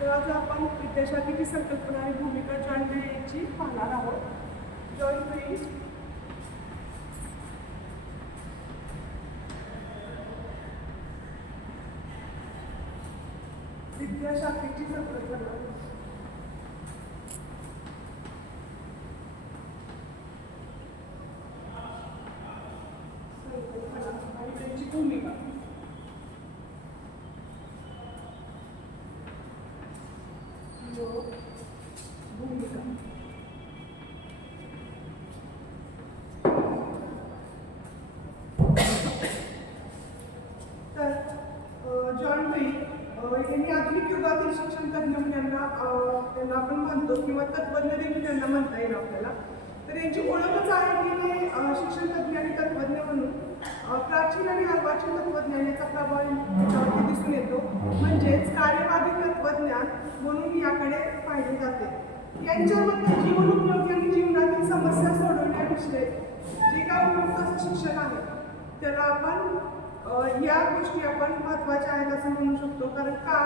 तर आज आपण विद्याशाखेची संकल्पना आणि भूमिका जॉईन याची पाहणार आहोत. Join please. विद्याशाखेची संकल्पना आणि त्यांची भूमिका. भूमिका तर जॉन डुई यांनी आधुनिक युगातील शिक्षण तज्ञ त्यांना आपण म्हणतो किंवा तत्वज्ञ देखील त्यांना म्हणता येईल आपल्याला. तर यांची ओळखच आहे की ते शिक्षण तज्ञ आणि तत्वज्ञ म्हणून प्राचीन आणि अर्वाचीन तत्वज्ञानाचा प्रभाव याच्यावरती दिसून येतो. म्हणजेच कार्यवादी तत्वज्ञान म्हणून याकडे पाहिले जाते. यांच्यामध्ये जीवन उपयोगी आणि जीवनातील समस्या सोडवण्याविषयी जे काय उपयुक्त असं शिक्षण आहे त्याला आपण या गोष्टी आपण महत्त्वाच्या आहेत असं म्हणू शकतो. कारण का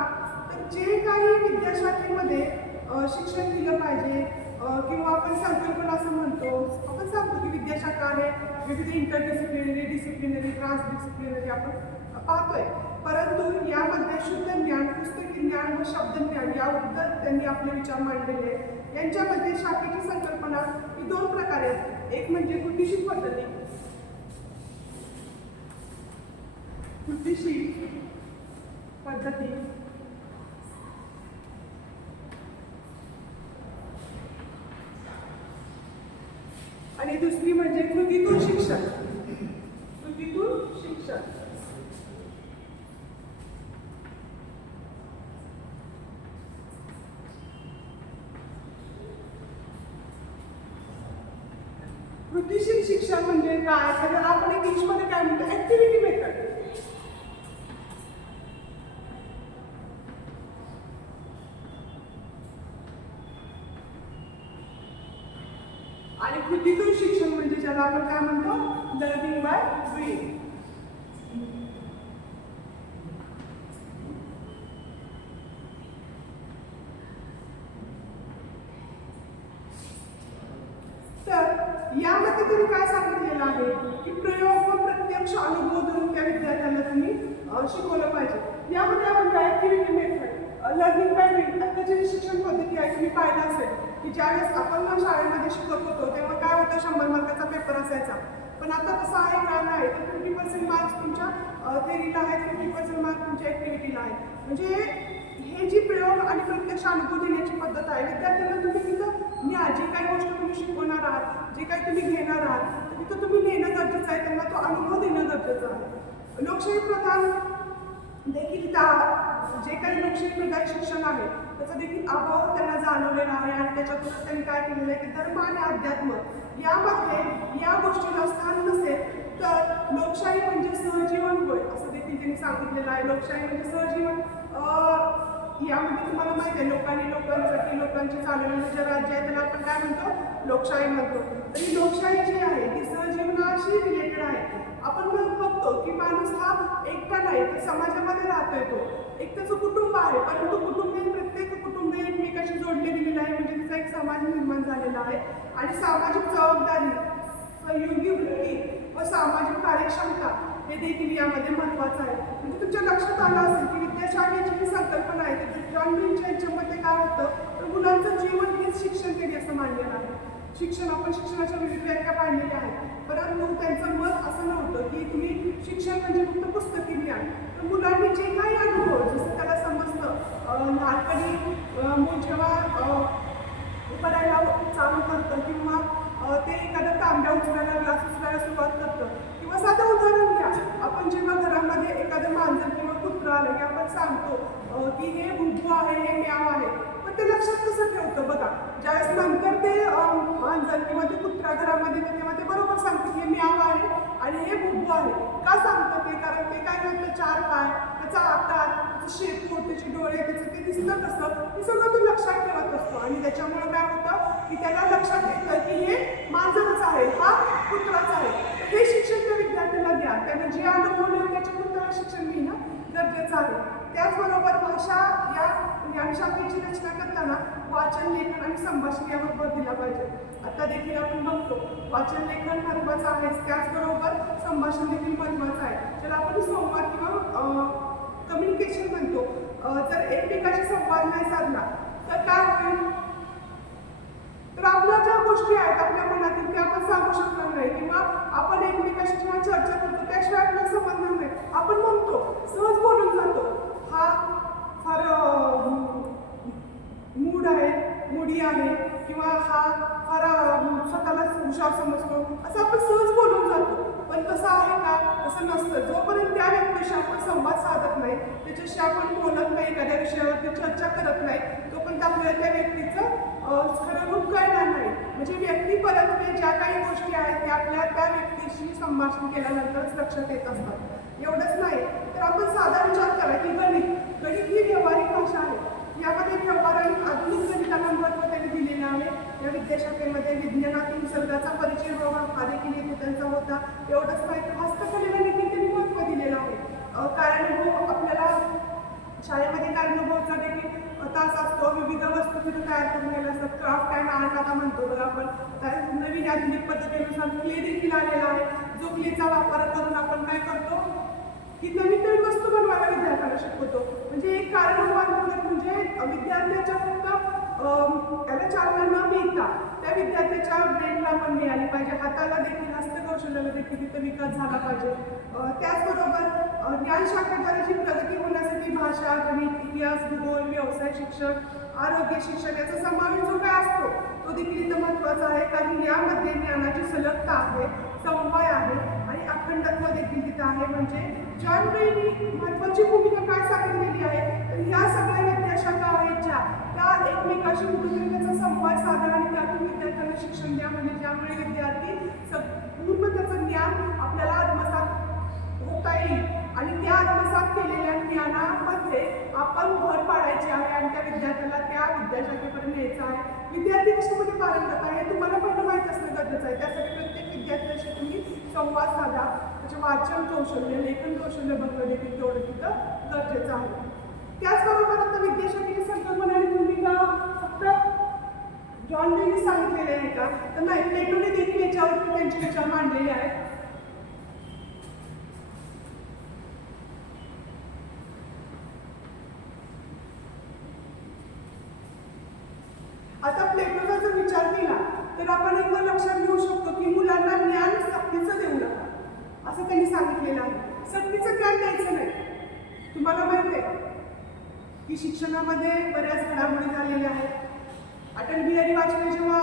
तर जे काही विद्याशाखेमध्ये शिक्षण दिलं पाहिजे किंवा आपण संकल्पना असं म्हणतो, आपण सांगतो की विद्याशाखा आहे, विविध इंटरडिसिप्लिनरी, डिसिप्लिनरी, ट्रान्सडिसिप्लिनरी आपण पाहतोय. परंतु यामध्ये शुद्ध ज्ञान, पुस्तकी ज्ञान व शब्दज्ञान याबद्दल त्यांनी आपले विचार मांडलेले आहेत. यांच्यामध्ये शाखेची संकल्पना ही दोन प्रकारे असते. एक म्हणजे कृतीशील पद्धती, कृतीशील पद्धती आणि दुसरी म्हणजे कृतीतून शिक्षण. कृतीतून शिक्षण. कृतीशील शिक्षण म्हणजे काय तर आपण एक इंग्लिशमध्ये काय म्हणतो ऍक्टिव्हिटी मेथड. आणि कृतीतून शिक्षण म्हणजे ज्याला आपण काय म्हणतो लर्निंग बाय डुईंग. तर यामध्ये तुम्ही काय सांगितलेलं आहे की प्रयोग व प्रत्यक्ष अनुभव देऊन त्या विद्यार्थ्यांना तुम्ही शिकवलं पाहिजे. यामध्ये आपण activity method, learning by doing, आताची जी शिक्षण पद्धती आहे तुम्ही पाहिलं असेल की ज्यावेळेस आपण शाळेमध्ये शिकत होतो तेव्हा काय होतं 100 मार्काचा पेपर असायचा. पण आता तसं आहे का नाही तर 50% मार्क्स तुमच्या थेरीला आहेत, 50% मार्क्स तुमच्या ऍक्टिव्हिटीला आहेत. म्हणजे हे जी प्रयोग आणि प्रत्यक्ष अनुभव देण्याची पद्धत आहे विद्यार्थ्यांना तुम्ही तिथं न्या जी काही गोष्ट तुम्ही शिकवणार आहात, जे काही तुम्ही घेणार आहात तिथं तुम्ही नेणं गरजेचं आहे, त्यांना तो अनुभव देणं गरजेचं आहे. लोकशाही प्रधान देखील जे काही लोकशाही प्रधान शिक्षण आहे त्याचा देखील अभाव त्यांना जाणवलेला आहे. आणि त्याच्यातून त्यांनी काय केलेलं आहे की धर्म आणि अध्यात्म यामध्ये या गोष्टीला स्थान नसेल तर लोकशाही म्हणजे सहजीवन होय असं देखील त्यांनी सांगितलेलं आहे. लोकशाही म्हणजे सहजीवन. यामध्ये तुम्हाला माहिती आहे लोकांसाठी लोकांची चालवलेलं जे राज्य आहे त्याला आपण काय म्हणतो लोकशाही म्हणतो. तर ही लोकशाही जी आहे ती सहजीवनाशी रिलेटेड आहे. आपण बघतो की माणूस हा एकटा नाही तर समाजामध्ये राहतोय. तो एक त्याचं कुटुंब आहे परंतु कुटुंब प्रत्येक कुटुंब एकमेकाशी जोडले गेलेलं आहे. म्हणजे तिचा एक समाज निर्माण झालेला आहे. आणि सामाजिक जबाबदारी, सहयोगी वृत्ती व सामाजिक कार्यक्षमता हे देखील यामध्ये महत्त्वाचं आहे. म्हणजे तुमच्या लक्षात आलं असेल की विद्याशाखेची जी संकल्पना आहे तर जॉन डुईच्या याच्यामध्ये काय होतं तर मुलांचं जीवन हेच शिक्षण केले असं मानलेलं आहे. आपण शिक्षणाच्या विविध व्याख्या पाडलेल्या आहेत. परंतु त्यांचं मत असं नव्हतं की तुम्ही शिक्षण म्हणजे फक्त पुस्तकी ज्ञान. तर मुलांनी जे काही अनुभव जसं त्याला समजतं लहानपणी मूल जेव्हा करायला चालू करतं किंवा ते एखादं तांब्या उचलायला ग्लास उचलायला सुरुवात करतं किंवा साधं उदाहरण घ्या आपण जेव्हा घरामध्ये एखादं मांजर किंवा कुत्रा आलं की आपण सांगतो की हे बुब्बू आहे हे म्याव आहे. पण ते लक्षात कसं ठेवतं बघा ज्यावेळेस नंतर ते मांजर किंवा ते कुत्रा घरामध्ये तेव्हा ते बरोबर सांगतं की हे म्याव आहे आणि हे बुब्बू आहे. का सांगतं ते कारण ते काय म्हणतं 4 पाय, त्याचा आकार, त्याचं शेपूट, त्याचे डोळे, त्याचं ते दिसतं कसं हे सगळं तो लक्षात ठेवत असतो. आणि त्याच्यामुळे काय होतं की त्याला लक्षात येतं की हे मांजरच आहे हा कुत्राच आहे. हे शिक्षण त्या विद्यार्थ्याला द्या. त्यांना जे अनुभवलं त्याच्यातून त्याला शिक्षण घेणं गरजेचं आहे. त्याचबरोबर भाषा या ज्ञानशाखेची रचना करताना वाचन, लेखन आणि संभाषण यावर भर दिला पाहिजे. आता देखील आपण बघतो वाचन लेखन महत्त्वाचं आहे, त्याचबरोबर संभाषण देखील महत्त्वाचं आहे. ज्याला आपण संवाद किंवा कम्युनिकेशन म्हणतो. जर एकमेकाशी संवाद नाही साधला तर काय होईल, तर आपल्या ज्या गोष्टी आहेत आपल्या मनातील त्या आपण सांगू शकणार नाही, किंवा आपण एकमेकाशी जेव्हा चर्चा करतो त्याशिवाय आपल्याला समजणार नाही. आपण म्हणतो, सहज बोलून जातो, हा फार मूड आहे, मुडी आहे, किंवा हा फार स्वतःला हुशार समजतो, असं आपण सहज बोलून जातो. पण तसं आहे का? तसं नसतं. जोपर्यंत त्या व्यक्तीशी आपण संवाद साधत नाही, त्याच्याशी आपण बोलत नाही, एखाद्या विषयावरती चर्चा करत नाही, तोपर्यंत आपल्याला त्या व्यक्तीचं खरं रूप कळणार नाही. म्हणजे व्यक्ती परत्वे ज्या काही गोष्टी आहेत त्या आपल्या त्या व्यक्तीशी संभाषण केल्यानंतरच लक्षात येत असतात. एवढंच नाही तर आपण साधा विचार करा की गणित ही व्यावहारिक भाषा आहे. यामध्ये व्यवहार आणि आधुनिक गणिताला महत्त्व त्यांनी दिलेलं आहे. या विद्याशाखेमध्ये विज्ञानातून निसर्गाचा परिचय व्हावा हा देखील येथे त्यांचा होता. एवढंच नाही तर हस्तकलेला देखील त्यांनी महत्त्व दिलेलं आहे. कार्यानुभव आपल्याला शाळेमध्ये कार्यानुभवचा देखील तास असतो. विविध वस्तू तिथे तयार करून असतात. क्राफ्ट अँड आर्ट आता म्हणतो बघा आपण. नवीन आधुनिक पद्धतीनुसार क्ले देखील आलेला आहे. जो क्लेचा वापर करून आपण काय करतो की नवीन नवीन वस्तू बनवायला विद्यार्थ्यांना शिकवतो. म्हणजे एक कार्यानुभव म्हणजे विद्यार्थ्याच्या फक्त त्याला चालना न मिळता त्या विद्यार्थ्याच्या ब्रेनला पण मिळाली पाहिजे, हाताला देखील, हस्तकौशल्याला देखील तिथं विकास झाला पाहिजे. त्याचबरोबर ज्ञानशाखेद्वारे जी प्रगती होण्यासाठी भाषा, गणित, इतिहास, भूगोल, व्यवसाय शिक्षण, आरोग्य शिक्षण याचा समावेश जो काय असतो तो देखील इथं महत्त्वाचा आहे. कारण यामध्ये ज्ञानाची सलगता आहे, समन्वय आहे आणि अखंडत्व देखील तिथं आहे. म्हणजे जॉन डेनी महत्त्वाची भूमिका काय सांगितलेली आहे, तर ह्या सगळ्या विद्याशाखा आहेत ज्या त्या एकमेकाशी कुटुंबाचा संवाद साधा आणि त्यातून विद्यार्थ्यांना शिक्षण द्या. म्हणजे ज्यामुळे विद्यार्थी पूर्ण त्याचं ज्ञान आपल्याला आत्मसात होता येईल आणि त्या आत्मसात केलेल्या ज्ञानामध्ये आपण भर पाडायची आहे आणि त्या विद्यार्थ्याला त्या विद्याशाखेपर्यंत न्यायचं आहे. विद्यार्थी कशामध्ये पारंगत आहे हे तुम्हाला पहिलं माहीत असणं गरजेचं आहे. त्यासाठी प्रत्येक विद्यार्थ्याशी तुम्ही संवाद साधा, त्याचे वाचन कौशल्य, लेखन कौशल्य बघणं देखील तेवढं तिथं गरजेचं आहे. त्याचबरोबर आता विद्याशाखेची संकल्पना आणि भूमिका फक्त जॉन डेनी सांगितलेले आहे का, तर नाही, प्लेटोने देखील याच्यावरती त्यांचे विचार मांडलेले आहेत. आता प्लेटोचा जर विचार केला तर आपण एक लक्षात घेऊ शकतो की मुलांना ज्ञान सक्तीचं देऊ नका असं त्यांनी सांगितलेलं आहे. सक्तीचं ज्ञान द्यायचं नाही. तुम्हाला माहिती आहे की शिक्षणामध्ये बऱ्याच घडामोडी झालेल्या आहेत. अटल बिहारी वाजपेयी जेव्हा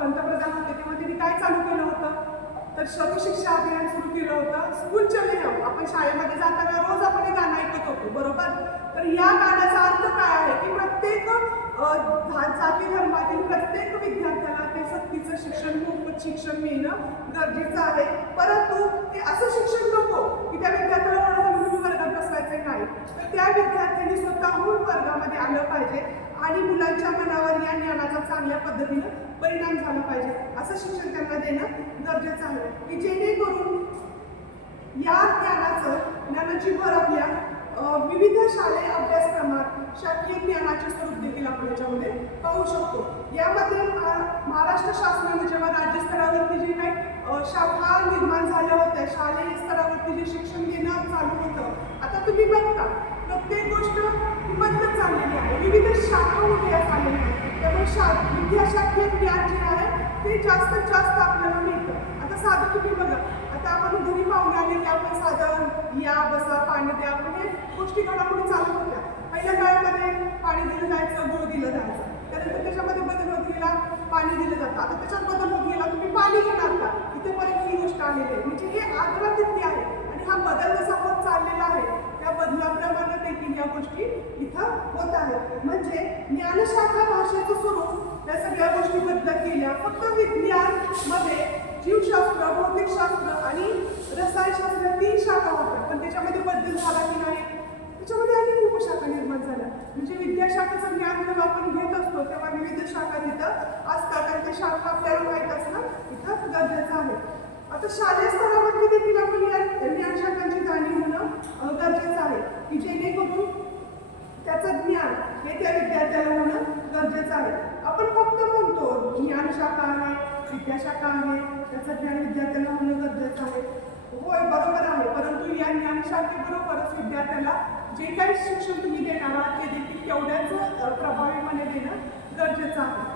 पंतप्रधान होते तेव्हा त्यांनी काय चालू केलं होतं, तर सर्वशिक्षा अभियान सुरू केलं होतं. स्कूल चले जाऊ, आपण शाळेमध्ये जाताना रोज आपण हे गाणं ऐकत होतो, बरोबर. तर या गाण्याचा अर्थ काय आहे की प्रत्येक जाती धर्मातील प्रत्येक विद्यार्थ्याला ते सक्तीचं शिक्षण, मोफत शिक्षण मिळणं गरजेचं आहे. परंतु ते असं शिक्षण नको की त्या विद्यार्थ्याला वर्गात बसवायचं नाही, तर त्या विद्यार्थ्यांनी स्वतःहून वर्गामध्ये आलं पाहिजे आणि मुलांच्या मनावर या ज्ञानाचा चांगल्या पद्धतीनं परिणाम झाला पाहिजे. असं शिक्षण त्यांना देणं गरजेचं आहे की जेणेकरून या ज्ञानाची भर आपल्या विविध शालेय अभ्यासक्रमात शालेय ज्ञानाचे स्वरूप देखील आपण याच्यामध्ये पाहू शकतो. यामध्ये महाराष्ट्र शासनाने जेव्हा राज्य स्तरावरती जे काही शाखा निर्माण झाल्या होत्या, शालेय स्तरावरती जे शिक्षण देणं चालू होतं, आता तुम्ही बघता प्रत्येक गोष्ट बदलत चाललेली आहे, विविध शाखा उभ्या झालेल्या आहेत. त्यामुळे विद्याशाखीय ज्ञान जे आहे ते जास्तीत जास्त आपल्याला मिळतं. आता साधं तुम्ही बघा, आता आपण घरी पाहुणे आले की आपण साधं या बसा पाणी द्या, म्हणजे गोष्टी घडामोडी चालू होत्या. पहिल्या काळामध्ये पाणी दिलं जायचं, गुळ दिलं जायचं, त्यानंतर त्याच्यामध्ये बदल होत गेला, पाणी दिलं जातं. आता त्याच्यात बदल होत गेला, तुम्ही पाणी घेणार का, इथेपर्यंत ही गोष्ट आलेली आहे. म्हणजे हे आग्रह आहे आणि हा बदल जसा होत चाललेला आहे त्या बदलाप्रमाणे देखील या गोष्टी इथं होत आहेत. म्हणजे ज्ञानशाखा भाषेचं स्वरूप या सगळ्या गोष्टी बदलत गेल्या. फक्त विज्ञानमध्ये जीवशास्त्र, भौतिकशास्त्र आणि रसायनशास्त्र 3 शाखा होतात, पण त्याच्यामध्ये बदल झाला की नाही, त्याच्यामध्ये अनेक उपशाखा निर्माण झाल्या. म्हणजे विद्याशाखेचं ज्ञान जेव्हा आपण घेत असतो तेव्हा विविध शाखा तिथं असतात आणि त्या शाखा आपल्याला माहीत असणं इथं गरजेचं आहे. आता शालेय स्तरावरती देखील आपण या ज्ञानशाखांची जाणीव होणं गरजेचं आहे की जेणेकरून त्याचं ज्ञान हे त्या विद्यार्थ्याला होणं गरजेचं आहे. आपण फक्त म्हणतो ज्ञानशाखा आहे, विद्याशाखा आहे, त्याचं ज्ञान विद्यार्थ्यांना होणं गरजेचं आहे. होय, बरोबर आहे, परंतु या ज्ञानशाखेबरोबरच विद्यार्थ्याला जे काही शिक्षण तुम्ही देणार आहात ते देखील तेवढ्याच प्रभावीपणे देणं गरजेचं आहे.